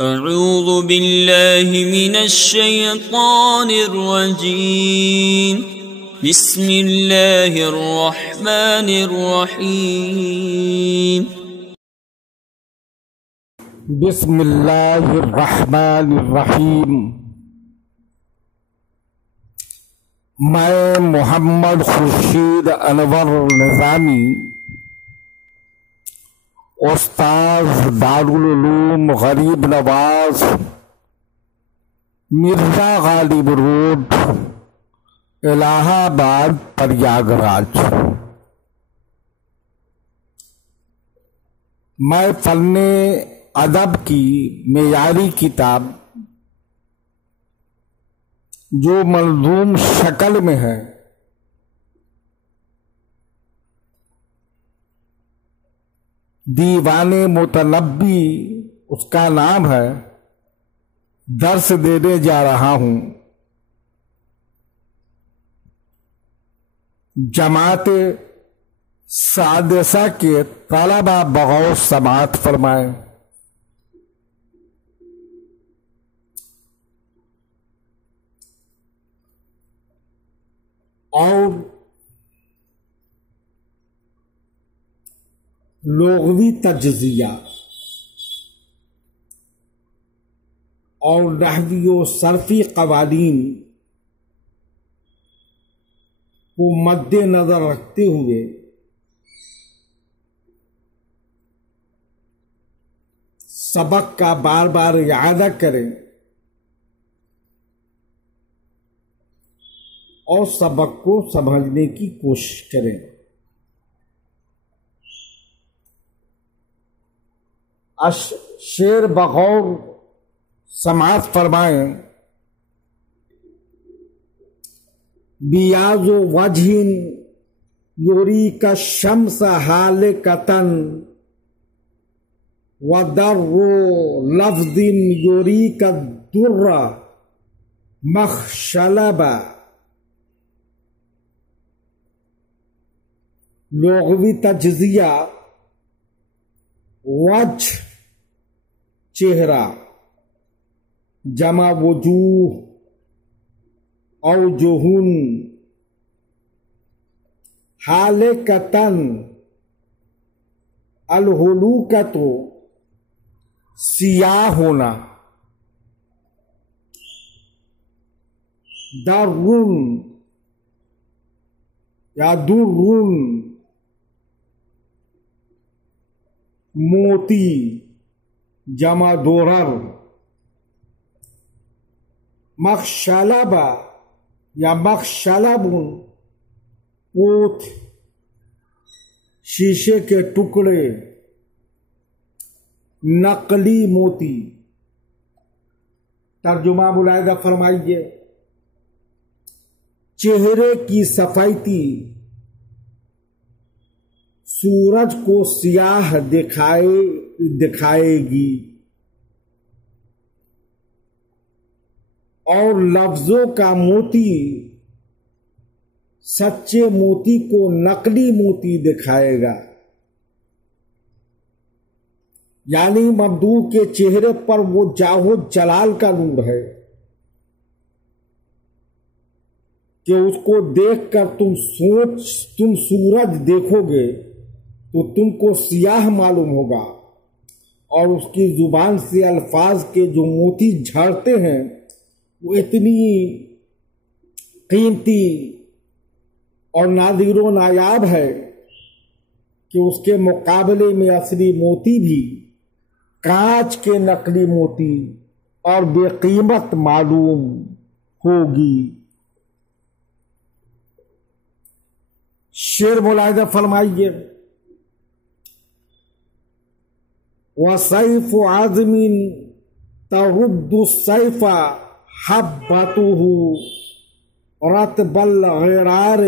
اعوذ باللہ من الشیطان الرجیم بسم اللہ الرحمن الرحیم بسم اللہ الرحمن الرحیم۔ میں محمد خورشید انور نظامی، استاذ دارالعلوم غریب نواز، مرزا غالب روڈ، الہ آباد، پریاگراج۔ میں فن ادب کی معیاری کتاب جو منظوم شکل میں ہے دیوان متنبی، اس کا نام ہے، درس دینے جا رہا ہوں۔ جماعت سادسہ کے طلبہ بغور سماعت فرمائیں۔ اور لغوی تجزیہ اور نحوی و صرفی قوانین کو مد نظر رکھتے ہوئے سبق کا بار بار اعادہ کریں اور سبق کو سمجھنے کی کوشش کریں۔ شعر بغور سماعت فرمائیں۔ بیاض وجہ یریک الشمس حالکۃ ودر لفظ یریک الدر مخشلبا۔ لغوی تجزیہ: وجہ چہرہ، جمع وجوہ، اوجہن، حالکۃ، الحلوکۃ سیاہ ہونا، درن یا درن موتی، جمع دورر، مخشلب یا مخشلب پوت، شیشے کے ٹکڑے، نقلی موتی۔ ترجمہ ملاحظہ فرمائیے۔ چہرے کی سفیدی سورج کو سیاہ دکھائے گی اور لفظوں کا موتی سچے موتی کو نقلی موتی دکھائے گا۔ یعنی ممدوح کے چہرے پر وہ جاہ و جلال کا نور ہے کہ اس کو دیکھ کر تم سورج دیکھو گے تو تم کو سیاہ معلوم ہوگا، اور اس کی زبان سے الفاظ کے جو موتی جھڑتے ہیں وہ اتنی قیمتی اور نادر و نایاب ہے کہ اس کے مقابلے میں اصلی موتی بھی کانچ کے نقلی موتی اور بے قیمت معلوم ہوگی۔ شعر ملاحظہ فرمائیے۔ وَسَيْفُ عَزْمٍ تَرُدُّ السَّيْفَ حَبَّتُهُ رَطْبَ الْغِرَارِ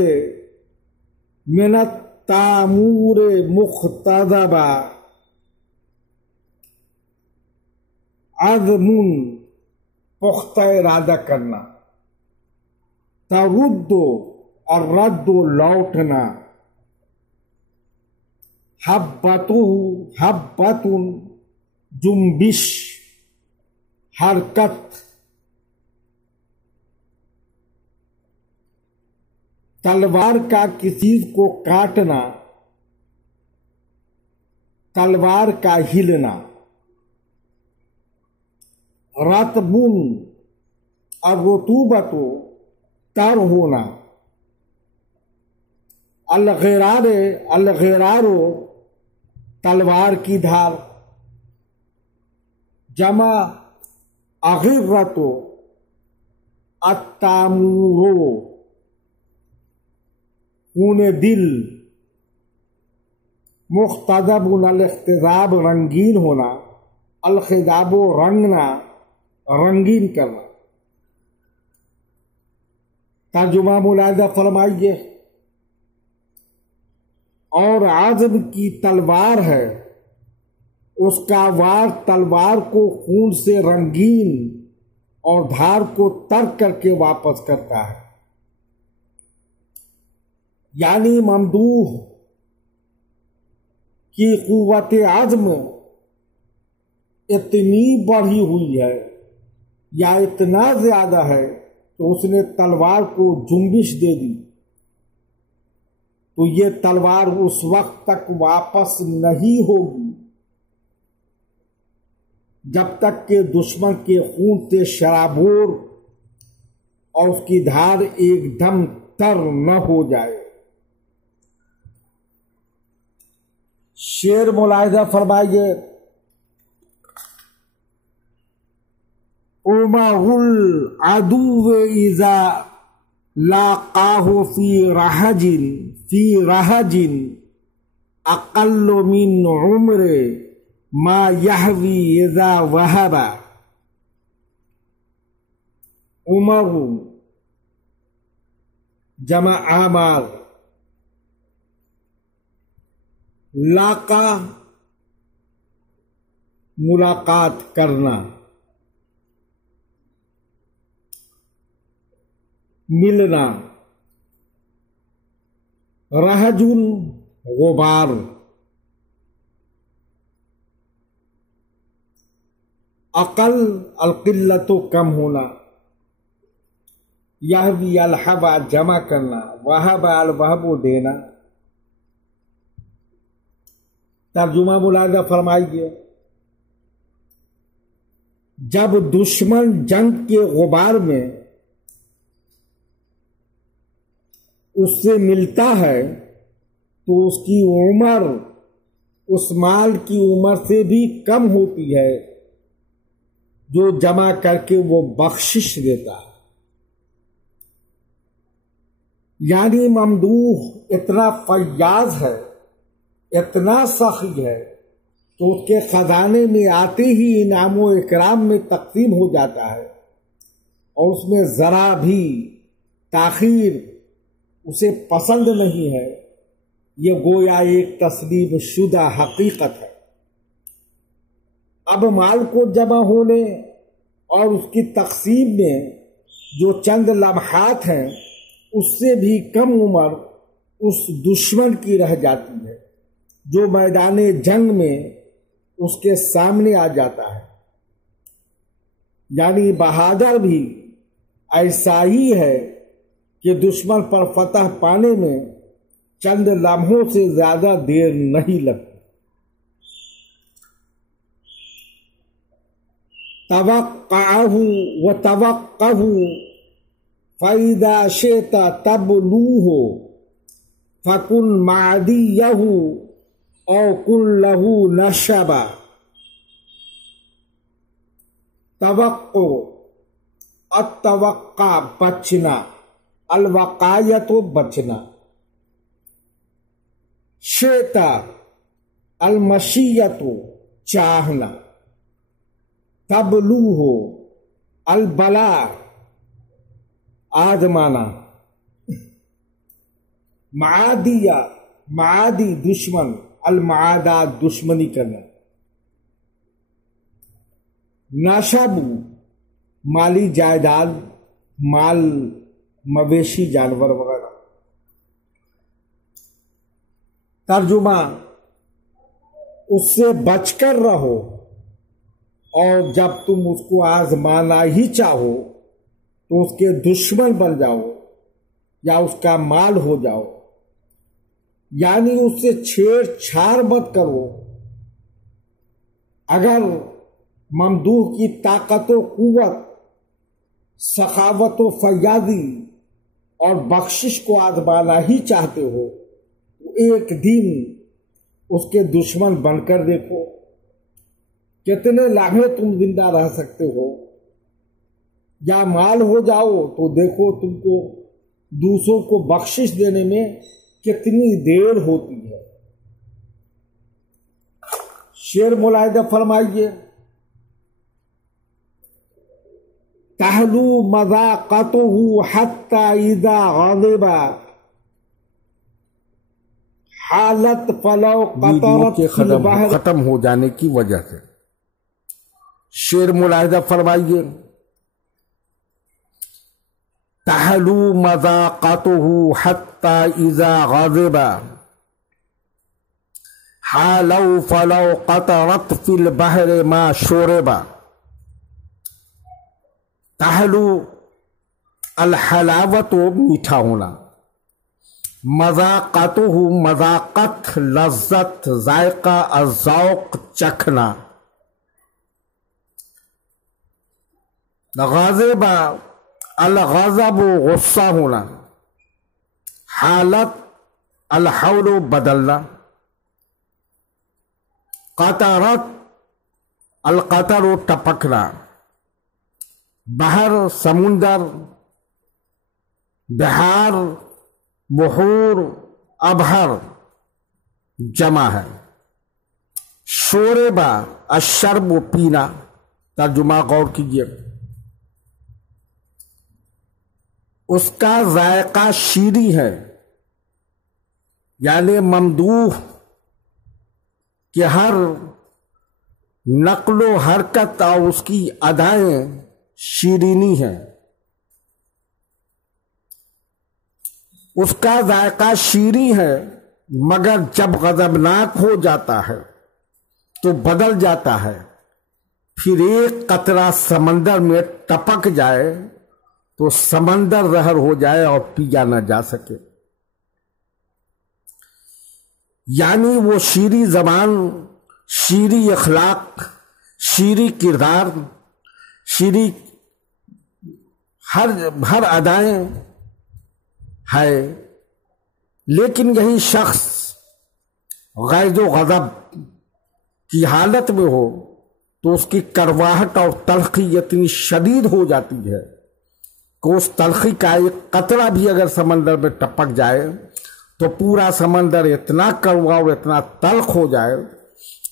مِنَ التَّامُورِ مُخْتَضَبًا۔ عزم پختہ ارادہ کرنا، ترد اور رد لوٹنا، حبتہ حبت جنبش حرکت، تلوار کا کسی کو کاٹنا، تلوار کا ہلنا، رطبن الرطوبت تر ہونا، الغرار تلوار کی دھار، جمع اغرت التامور خون دل، مختضب الاختضاب رنگین ہونا، الخضاب رنگنا، رنگین کرنا۔ ترجمہ ملاحظہ فرمائیے۔ اور عزم کی تلوار ہے، اس کا وار تلوار کو خون سے رنگین اور دھار کو ترک کر کے واپس کرتا ہے۔ یعنی ممدوح کی قوت عزم اتنی بڑھی ہوئی ہے یا اتنا زیادہ ہے تو اس نے تلوار کو جنبش دے دی، تو یہ تلوار اس وقت تک واپس نہیں ہوگی جب تک کہ دشمن کے خون سے شرابور اور اس کی دھار ایک دم تر نہ ہو جائے۔ شعر ملاحظہ فرمائیے۔ أمه العدو إذا لاقاه في رهج أقل من عمر ما يهوي إذا وهب۔ أمه جمع آمار، لاقا ملاقات کرنا، ملنا، رہجن غبار، اقل القلت کم ہونا، یہوی الحبا جمع کرنا، وہب الوہب دینا۔ ترجمہ ملاحظہ فرمائیے۔ جب دشمن جنگ کے غبار میں اس سے ملتا ہے تو اس کی عمر اس مال کی عمر سے بھی کم ہوتی ہے جو جمع کر کے وہ بخشش دیتا ہے۔ یعنی ممدوح اتنا فیاض ہے، اتنا سخی ہے تو اس کے خزانے میں آتے ہی انعام و اکرام میں تقسیم ہو جاتا ہے، اور اس میں ذرا بھی تاخیر اسے پسند نہیں ہے۔ یہ گویا ایک تسلیم شدہ حقیقت ہے۔ اب مال کو جمع ہونے اور اس کی تقسیم میں جو چند لمحات ہیں، اس سے بھی کم عمر اس دشمن کی رہ جاتی ہے جو میدان جنگ میں اس کے سامنے آ جاتا ہے۔ یعنی بہادر بھی ایسا ہی ہے کہ دشمن پر فتح پانے میں چند لمحوں سے زیادہ دیر نہیں لگتی۔ توقعه وتوقه فإذا شئت تبلوه فكن معديه أو كن له نشبا۔ توقع، التوقع بچنا، الوقایت بچنا، شیتا المشیت چاہنا، تبلوہ البلا آزمانا، معادیہ معادی دشمن، المعادات دشمنی کرنا، نشب مالی جائیداد، مال مویشی جانور وغیرہ۔ ترجمہ، اس سے بچ کر رہو اور جب تم اس کو آزمانا ہی چاہو تو اس کے دشمن بن جاؤ یا اس کا مال ہو جاؤ، یعنی اس سے چھیڑ چھاڑ مت کرو۔ اگر ممدوح کی طاقت و قوت، سخاوت و فیاضی اور بخشش کو آزمانا ہی چاہتے ہو تو ایک دن اس کے دشمن بن کر دیکھو کتنے لمحے تم زندہ رہ سکتے ہو، یا مال ہو جاؤ تو دیکھو تم کو دوسروں کو بخشش دینے میں کتنی دیر ہوتی ہے۔ شعر ملاحظہ فرمائیے، تحلو مذاقته حتی اذا غضب حالت فلو قطرت کے فی البحر۔ ختم ہو جانے کی وجہ سے شعر ملاحظہ فرمائیے، تحلو مذاقته حتی اذا غضب حالو فلو قطرت فی البحر ما شرب۔ تحلو الحلاوت میٹھا ہونا، مذاقتہ مذاقت لذت ذائقہ، الذوق چکھنا، غضب الغضب غصہ ہونا، حالت الحول بدلنا، قطرت القطر ٹپکنا، بحر سمندر، بحار بحور ابحر جمع ہے، شوربا الشرب پینا۔ ترجمہ غور کیجیے، اس کا ذائقہ شیریں ہے، یعنی ممدوح کہ ہر نقل و حرکت اور اس کی ادائیں شیرینی ہیں، اس کا ذائقہ شیریں ہے، مگر جب غضبناک ہو جاتا ہے تو بدل جاتا ہے، پھر ایک قطرہ سمندر میں ٹپک جائے تو سمندر زہر ہو جائے اور پیا نہ جا سکے۔ یعنی وہ شیریں زبان، شیریں اخلاق، شیریں کردار، شیریں ہر ادائیں ہے، لیکن یہی شخص غیظ و غضب کی حالت میں ہو تو اس کی کرواہٹ اور تلخی اتنی شدید ہو جاتی ہے کہ اس تلخی کا ایک قطرہ بھی اگر سمندر میں ٹپک جائے تو پورا سمندر اتنا کڑوا اور اتنا تلخ ہو جائے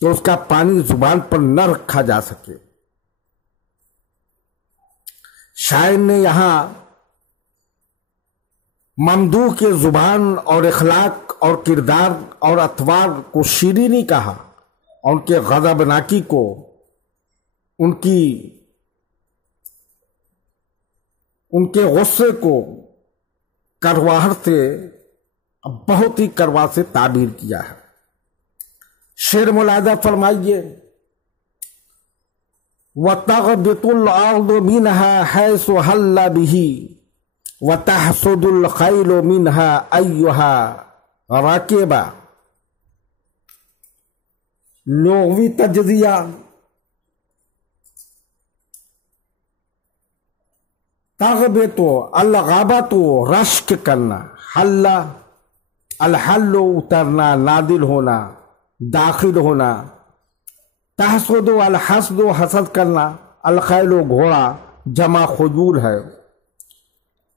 کہ اس کا پانی زبان پر نہ رکھا جا سکے۔ شاعر نے یہاں ممدوح کے زبان اور اخلاق اور کردار اور اطوار کو شیریں نہیں کہا، اور ان کے غضبناکی کو، ان کے غصے کو کرواہٹ سے، بہت ہی کروا سے تعبیر کیا ہے۔ شعر ملاحظہ فرمائیے، وَتَغْبِطُ الْأَرْضُ مِنْهَا حَيْثُ حَلَّ بِهِ وَتَحْصُدُ الْخَيْلُ مِنْهَا أَيُّهَا رَاكِبًا۔ لغوی تجزیہ، تغبط الغابت رشک کرنا، حل الحل اترنا، نادل ہونا، داخل ہونا، تحسد الحسد حسد کرنا، الخیل گھوڑا جمع خجول ہے۔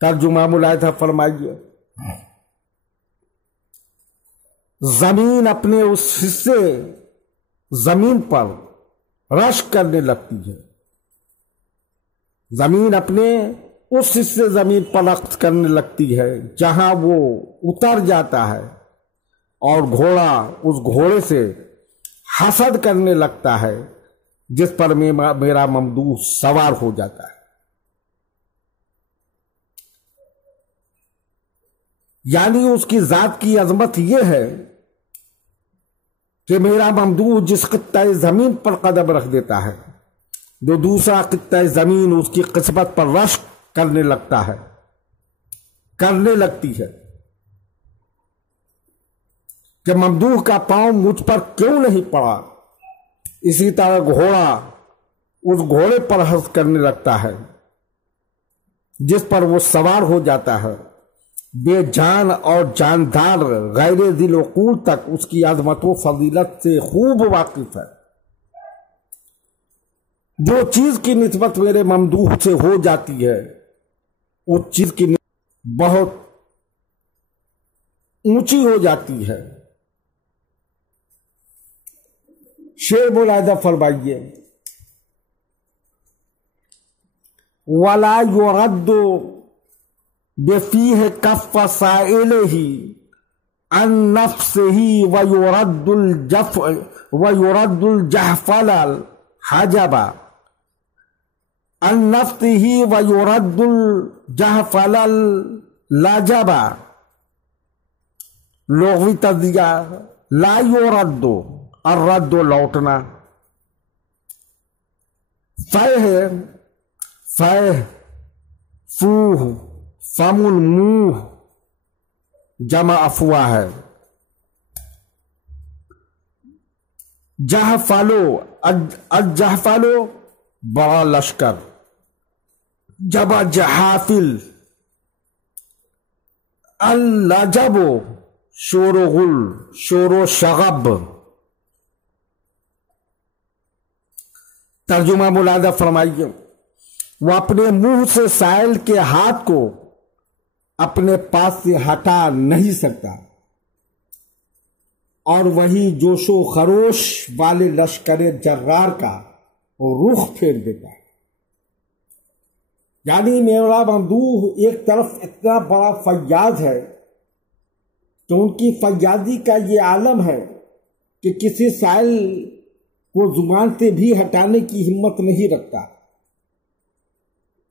ترجمہ ملاحظہ فرمائیے، زمین اپنے اس حصے زمین پر رشک کرنے لگتی ہے، زمین اپنے اس حصے زمین پر رشک کرنے لگتی ہے جہاں وہ اتر جاتا ہے، اور گھوڑا اس گھوڑے سے حسد کرنے لگتا ہے جس پر میرا ممدوح سوار ہو جاتا ہے۔ یعنی اس کی ذات کی عظمت یہ ہے کہ میرا ممدوح جس خطۂ زمین پر قدم رکھ دیتا ہے جو دوسرا خطہ زمین اس کی قسمت پر رشک کرنے لگتا ہے، کرنے لگتی ہے کہ ممدوح کا پاؤں مجھ پر کیوں نہیں پڑا۔ اسی طرح گھوڑا اس گھوڑے پر ہنس کرنے لگتا ہے جس پر وہ سوار ہو جاتا ہے۔ بے جان اور جاندار غیر ذی العقول تک اس کی عظمت و فضیلت سے خوب واقف ہے۔ جو چیز کی نسبت میرے ممدوح سے ہو جاتی ہے اس چیز کی بہت اونچی ہو جاتی ہے۔ شعر ملاحظہ فرمائیے، وَلَا يُرَدُّ بِفِيهِ كَفَّ سَائِلِهِ عَنْ نَفْسِهِ وَيُرَدُّ الْجَحْفَلَ الْحَجَبَ عَنْ نَفْسِهِ وَيُرَدُّ الْجَحْفَلَ الْلَجَبَ۔ لغوی تجزیہ، لا یرد، الرد لوٹنا، فہ فوہ فم الموہ جمع افواہ ہے۔ جہفلو، الجہفلو بڑا لشکر، جمع جہافل۔ اللجب شور و غل، شور و شغب۔ ترجمہ ملاحظہ فرمائیے، وہ اپنے منہ سے سائل کے ہاتھ کو اپنے پاس سے ہٹا نہیں سکتا، اور وہی جوش و خروش والے لشکر جرار کا رخ پھیر دیتا ہے۔ یعنی میرا ممدوح ایک طرف اتنا بڑا فیاض ہے کہ ان کی فیاضی کا یہ عالم ہے کہ کسی سائل کو زبان سے بھی ہٹانے کی ہمت نہیں رکھتا،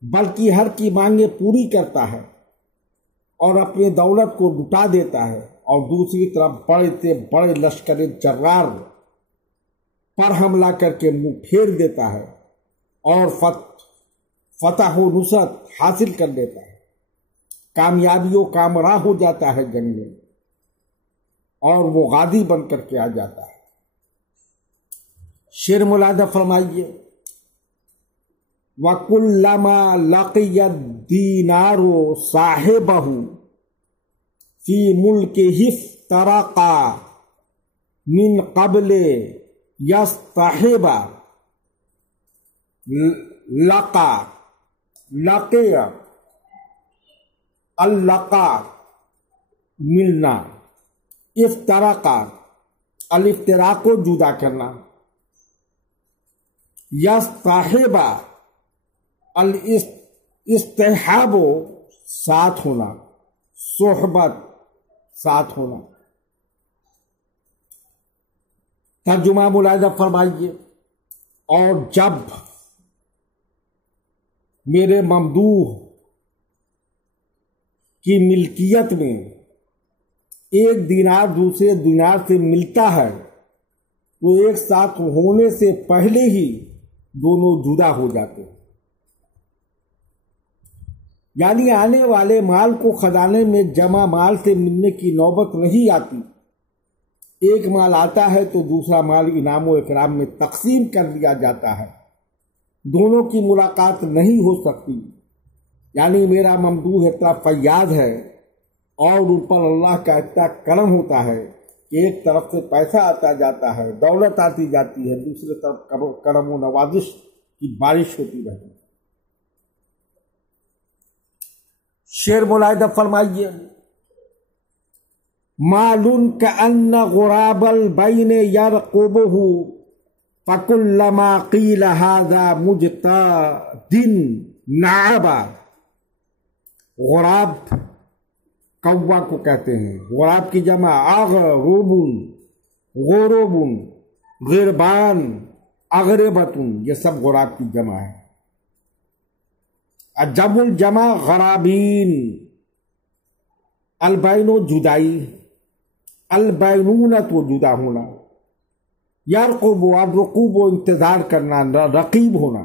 بلکہ ہر کی مانگیں پوری کرتا ہے اور اپنی دولت کو لٹا دیتا ہے، اور دوسری طرف بڑے سے بڑے لشکر جرار پر حملہ کر کے منہ پھیر دیتا ہے اور فتح و نصرت حاصل کر لیتا ہے، کامیابی و کامراں ہو جاتا ہے جنگ میں، اور وہ غازی بن کر کے آ جاتا ہے۔ شعر ملاحظہ فرمائیے، وَكُلَّمَا لَقِيَ الدِّينَارُ صَاحِبَهُ فِي مُلْكِهِ افْتَرَقَا مِنْ قَبْلِ يَسْتَحِبَ لَقِيَ اللَّقَا ملنا، افترقا الافتراق کو جدا کرنا، یستحب الاستحاب ساتھ ہونا، صحبت ساتھ ہونا۔ ترجمہ ملاحظہ فرمائیے، اور جب میرے ممدوح کی ملکیت میں ایک دینار دوسرے دینار سے ملتا ہے تو ایک ساتھ ہونے سے پہلے ہی دونوں جدا ہو جاتے ہیں۔ یعنی آنے والے مال کو خزانے میں جمع مال سے ملنے کی نوبت نہیں آتی، ایک مال آتا ہے تو دوسرا مال انعام و اکرام میں تقسیم کر دیا جاتا ہے، دونوں کی ملاقات نہیں ہو سکتی۔ یعنی میرا ممدوح اتنا فیاض ہے اور ان پر اللہ کا اتنا کرم ہوتا ہے کہ ایک طرف سے پیسہ آتا جاتا ہے، دولت آتی جاتی ہے، دوسری طرف کرم و نوازش کی بارش ہوتی رہتی ہے۔ شعر ملاحظہ فرمائیے، معلوم کأن غراب البین یرقبہ فکلما قیل ھذا مجتاد نعبا۔ غراب کوا کو کہتے ہیں، غراب کی جمع اغربن، غربن، غربان، اغربتن، یہ سب غراب کی جمع ہے۔ جمع الجمع غرابین، البین جدائی، البینونت و جدا ہونا، یرقب الرقوب و انتظار کرنا، رقیب ہونا۔